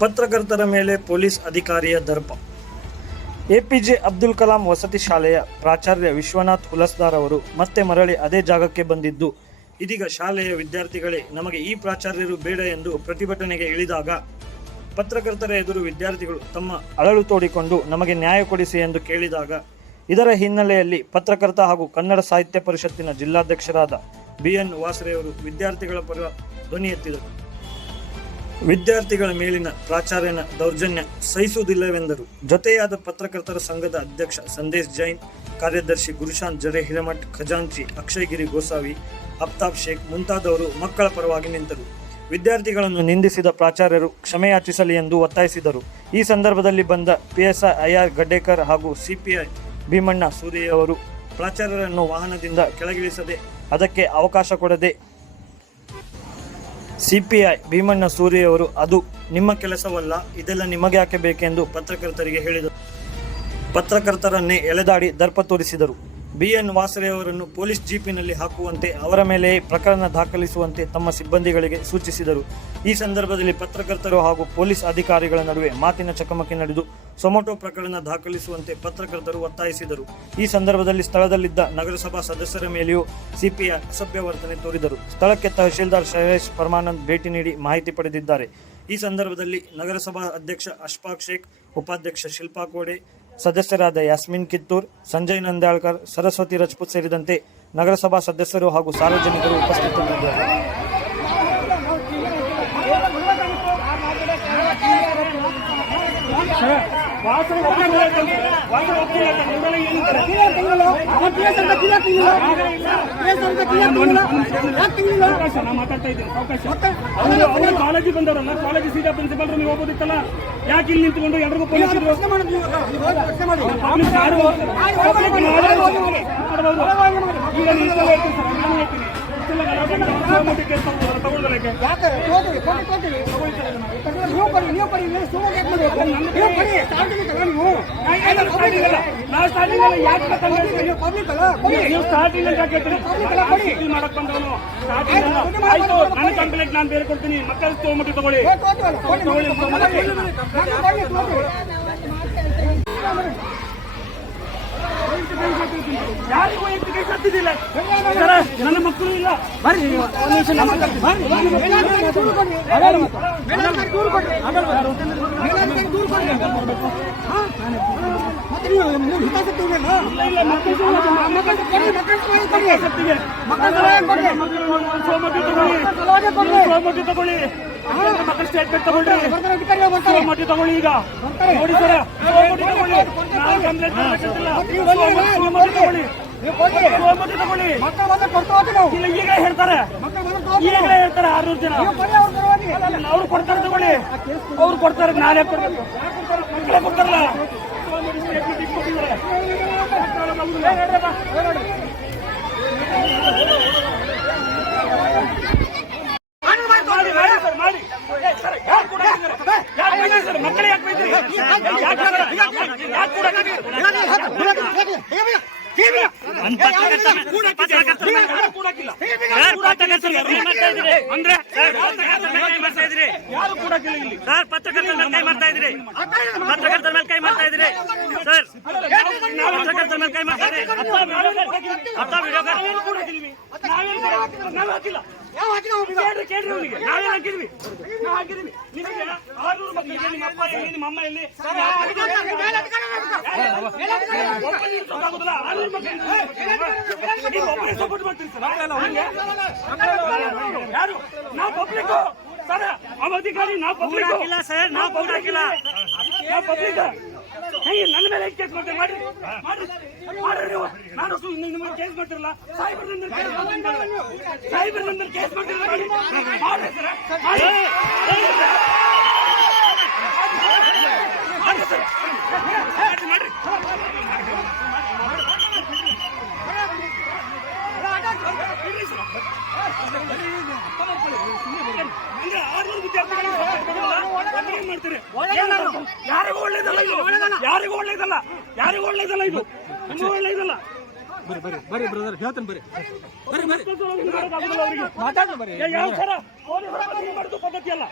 ಪತ್ರಕರ್ತರ ಮೇಲೆ ಪೊಲೀಸ್ ಅಧಿಕಾರಿಯ ದರ್ಪ. ಎಪಿಜೆ ಅಬ್ದುಲ್ ಕಲಾಂ ವಸತಿ ಶಾಲೆಯ ಪ್ರಾಚಾರ್ಯ ವಿಶ್ವನಾಥ್ ಹುಲಸ್ದಾರ್ ಅವರು ಮತ್ತೆ ಮರಳಿ ಅದೇ ಜಾಗಕ್ಕೆ ಬಂದಿದ್ದು, ಇದೀಗ ಶಾಲೆಯ ವಿದ್ಯಾರ್ಥಿಗಳೇ ನಮಗೆ ಈ ಪ್ರಾಚಾರ್ಯರು ಬೇಡ ಎಂದು ಪ್ರತಿಭಟನೆಗೆ ಇಳಿದಾಗ ಪತ್ರಕರ್ತರ ಎದುರು ವಿದ್ಯಾರ್ಥಿಗಳು ತಮ್ಮ ಅಳಲು ತೋಡಿಕೊಂಡು ನಮಗೆ ನ್ಯಾಯ ಕೊಡಿಸಿ ಎಂದು ಕೇಳಿದಾಗ, ಇದರ ಹಿನ್ನೆಲೆಯಲ್ಲಿ ಪತ್ರಕರ್ತ ಹಾಗೂ ಕನ್ನಡ ಸಾಹಿತ್ಯ ಪರಿಷತ್ತಿನ ಜಿಲ್ಲಾಧ್ಯಕ್ಷರಾದ BN ವಾಸರೆಯವರು ವಿದ್ಯಾರ್ಥಿಗಳ ಪರ ಧ್ವನಿ ಎತ್ತಿದರು. ವಿದ್ಯಾರ್ಥಿಗಳ ಮೇಲಿನ ಪ್ರಾಚಾರ್ಯನ ದೌರ್ಜನ್ಯ ಸಹಿಸುವುದಿಲ್ಲವೆಂದರು. ಜೊತೆಯಾದ ಪತ್ರಕರ್ತರ ಸಂಘದ ಅಧ್ಯಕ್ಷ ಸಂದೇಶ್ ಜೈನ್, ಕಾರ್ಯದರ್ಶಿ ಗುರುಶಾಂತ್ ಜಡೆ ಹಿರೇಮಠ್, ಖಜಾಂಚಿ ಅಕ್ಷಯಗಿರಿ ಗೋಸಾವಿ, ಅಫ್ತಾಬ್ ಶೇಖ್ ಮುಂತಾದವರು ಮಕ್ಕಳ ಪರವಾಗಿ ನಿಂತರು. ವಿದ್ಯಾರ್ಥಿಗಳನ್ನು ನಿಂದಿಸಿದ ಪ್ರಾಚಾರ್ಯರು ಕ್ಷಮೆಯಾಚಿಸಲಿ ಎಂದು ಒತ್ತಾಯಿಸಿದರು. ಈ ಸಂದರ್ಭದಲ್ಲಿ ಬಂದ PSI IR ಗಡ್ಡೇಕರ್ ಹಾಗೂ CPI ಭೀಮಣ್ಣ ಸೂರಿಯವರು ಪ್ರಾಚಾರ್ಯರನ್ನು ವಾಹನದಿಂದ ಕೆಳಗಿಳಿಸದೆ ಅದಕ್ಕೆ ಅವಕಾಶ ಕೊಡದೆ CPI ಭೀಮಣ್ಣ ಸೂರಿಯವರು ಅದು ನಿಮ್ಮ ಕೆಲಸವಲ್ಲ, ಇದೆಲ್ಲ ನಿಮಗೆ ಯಾಕೆ ಬೇಕೆಂದು ಪತ್ರಕರ್ತರಿಗೆ ಹೇಳಿದರು. ಪತ್ರಕರ್ತರನ್ನೇ ಎಳೆದಾಡಿ ದರ್ಪ ತೋರಿಸಿದರು. BN ವಾಸರೆಯವರನ್ನು ಪೊಲೀಸ್ ಜೀಪಿನಲ್ಲಿ ಹಾಕುವಂತೆ, ಅವರ ಮೇಲೆಯೇ ಪ್ರಕರಣ ದಾಖಲಿಸುವಂತೆ ತಮ್ಮ ಸಿಬ್ಬಂದಿಗಳಿಗೆ ಸೂಚಿಸಿದರು. ಈ ಸಂದರ್ಭದಲ್ಲಿ ಪತ್ರಕರ್ತರು ಹಾಗೂ ಪೊಲೀಸ್ ಅಧಿಕಾರಿಗಳ ನಡುವೆ ಮಾತಿನ ಚಕಮಕಿ ನಡೆದು ಸೊಮೊಟೊ ಪ್ರಕರಣ ದಾಖಲಿಸುವಂತೆ ಪತ್ರಕರ್ತರು ಒತ್ತಾಯಿಸಿದರು. ಈ ಸಂದರ್ಭದಲ್ಲಿ ಸ್ಥಳದಲ್ಲಿದ್ದ ನಗರಸಭಾ ಸದಸ್ಯರ ಮೇಲೆಯೂ CPI ಅಸಭ್ಯ ವರ್ತನೆ ತೋರಿದರು. ಸ್ಥಳಕ್ಕೆ ತಹಶೀಲ್ದಾರ್ ಶೈಲೇಶ್ ಪರಮಾನಂದ್ ಭೇಟಿ ನೀಡಿ ಮಾಹಿತಿ ಪಡೆದಿದ್ದಾರೆ. ಈ ಸಂದರ್ಭದಲ್ಲಿ ನಗರಸಭಾ ಅಧ್ಯಕ್ಷ ಅಶ್ಫಾಕ್ ಶೇಖ್, ಉಪಾಧ್ಯಕ್ಷ ಶಿಲ್ಪಾ ಕೋಡೆ, ಸದಸ್ಯರಾದ ಯಾಸ್ಮಿನ್ ಕಿತ್ತೂರ್, ಸಂಜಯ್ ನಂದ್ಯಾಳ್ಕರ್, ಸರಸ್ವತಿ ರಜಪೂತ್ ಸೇರಿದಂತೆ ನಗರಸಭಾ ಸದಸ್ಯರು ಹಾಗೂ ಸಾರ್ವಜನಿಕರು ಉಪಸ್ಥಿತರಿದ್ದರು. ಕಾಲೇಜಿಗೆ ಬಂದವರಲ್ಲ, ಕಾಲೇಜ್ ಸೀದಾ ಪ್ರಿನ್ಸಿಪಲ್ ರೂಮಿಗೆ ಹೋಗೋದಿತ್ತಲ್ಲ, ಯಾಕೆ ಇಲ್ಲಿ ನಿಂತ್ಕೊಂಡು ಎಲ್ರಿಗೂ ಪೊಲೀಸ್ ಮಾಡಕ್ ಬಂದವನು. ಆಯ್ತು, ನನ್ನ ಕಂಪ್ಲೇಂಟ್ ನಾನು ಬೇರೆ ಕೊಡ್ತೀನಿ, ಮಕ್ಕಳು ತಗೊಂಬಿಟ್ಟು ತಗೊಳ್ಳಿ. ಯಾರಿಗೂ ಕೈ ಸತ್ತಿದ್ದಿಲ್ಲ ಸರ, ನನ್ನ ಮಕ್ಕಳು ಇಲ್ಲ. ಸೋಮತಿ ತಗೊಳ್ಳಿ, ಮಕ್ಕಳ ಸ್ಟೇಟ್ಮೆಂಟ್ ತಗೊಳ್ಳಿ, ಸೋಮತಿ ತಗೊಳ್ಳಿ. ಈಗ ನೋಡಿ ಸರ, ಸೋಮತಿ ತಗೊಳ್ಳಿ, ನಾನು ಕಂಪ್ಲೇಂಟ್ ಮಾಡಬೇಕಿಲ್ಲ. ಸೋಮತಿ ತಗೊಳ್ಳಿ, ಸೋಮತಿ ತಗೊಳ್ಳಿ. ಇಲ್ಲ, ಈಗ ಹೇಳ್ತಾರೆ, ಈಗ ಹೇಳ್ತಾರೆ 600 ಜನ ಅವ್ರು ಕೊಡ್ತಾರೆ. ತಗೊಳ್ಳಿ, ಅವ್ರು ಕೊಡ್ತಾರೆ, ನಾನೇ ಕೊಡ್ಬೇಕು, ಮಕ್ಕಳೇ ಕೊಡ್ತಾರಲ್ಲ. ಮಕ್ಕಳೇ ಯಾಕೆ ಬೈದ್ರಿ? ಯಾರು ಕೂಡಕ್ಕಿಲ್ಲ ಇಲ್ಲಿ ಸರ್. ಪತ್ರಕರ್ತರ ಮೇಲೆ ಕೈ ಮಾಡ್ತಾ ಇದ್ರಿ, ಪತ್ರಕರ್ತರ ಮೇಲೆ ಕೈ ಮಾಡ್ತಾ ಇದ್ರಿ ಸರ್. ಪತ್ರಕರ್ತರ ಮೇಲೆ ಕೈ ಮಾಡ್ತಾ ಇದ್ರಿ. ನಾವು ಹಾಕಿಲ್ಲ, ಕೇಳ್ರಿ ಅವನಿಗೆ. ನಾವೇನು ಹಾಕಿದ್ವಿ? ನಾವು ಹಾಕಿದ್ವಿ. ನಿಮಗೆ 600 ಮಕ್ಕಳಿಗೆ ನಿಮ್ಮ ಅಪ್ಪ ಎಲ್ಲಿ, ನಿಮ್ಮ ಅಮ್ಮ ಎಲ್ಲಿ? ಸಪೋರ್ಟ್ ಮಾಡ್ತೀರಿ ಸರ್. ಯಾರು? ನಾವು ಪಬ್ಲಿಕ್ ಸರ್, ಅವ ಅಧಿಕಾರಿ. ನಾವು ಪಬ್ಲಿಕ್ ಇಲ್ಲ ಸರ್, ನಾವು ಪಬ್ಲಿಕ್ ಇಲ್ಲ, ನಾವು ಪಬ್ಲಿಕ್. ಹೇಗೆ ನನ್ನ ಮೇಲೆ ಕೇಸ್ ಮಾಡ್ತೀರಿ? ಮಾಡ್ರಿ ಮಾಡ್ರಿ ನೀವು. ನಾನು ನಿಮಗೆ ಕೇಸ್ ಮಾಡ್ತಿರಲ್ಲ, ಸಾಹೇಬ್ರ ನಂತರ ಕೇಸ್ ಮಾಡ್ತಿರಲ್ಲ, ಮಾಡ್ರಿ ಸರ್, ಮಾಡ್ರಿ. ಯಾರಿಗೂ ಒಳ್ಳೇದಲ್ಲ ಇದು, ಯಾರಿಗೂ ಒಳ್ಳೇದಲ್ಲ, ಯಾರಿಗೂ ಒಳ್ಳೇದಲ್ಲ ಇದು, ಒಳ್ಳೇದಲ್ಲ. ಬರ್ರಿ ಬ್ರದರ್, ಹೇಳ್ತೇನೆ ಬರ್ರಿ. ಮಾತಾಡ್ತೀನಿ ಬರ್ರಿ. ಯಾವ ಸರ ಪೊಲೀಸ್ ಪದ್ಧತಿ ಅಲ್ಲ.